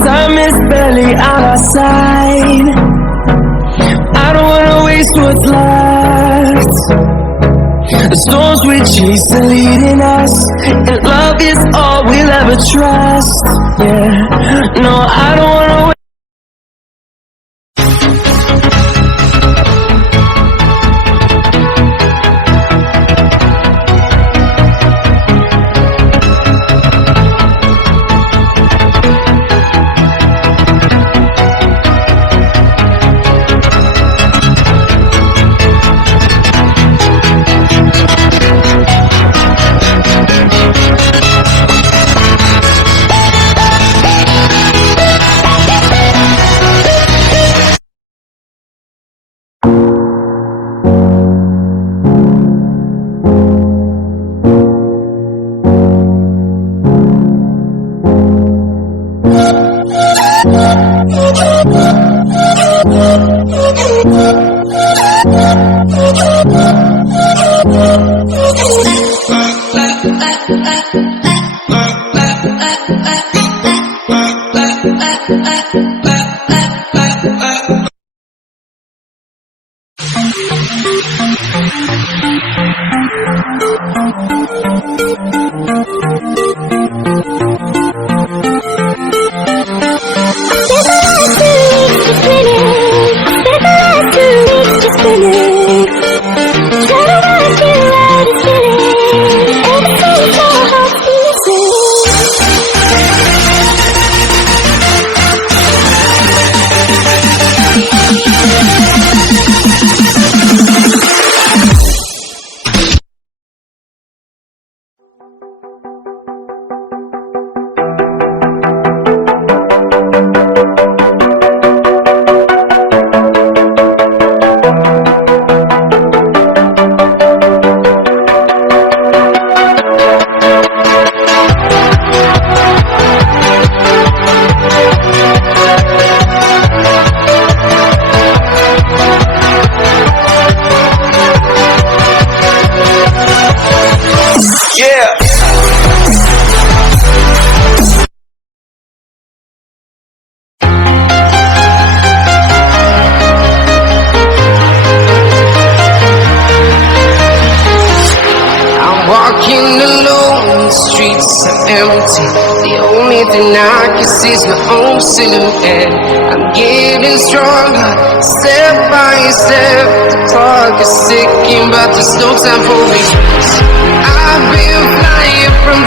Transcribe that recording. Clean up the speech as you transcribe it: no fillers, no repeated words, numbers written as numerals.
Time is barely on our side. I don't wanna waste what's left. The storms we chase are leading us, and love is all we'll ever trust. Yeah, no, I don't wanna wait. Walking alone, the streets are empty. The only thing I can see is my own silhouette. I'm getting stronger, step by step. The clock is ticking, but there's no time for me. I've been flying from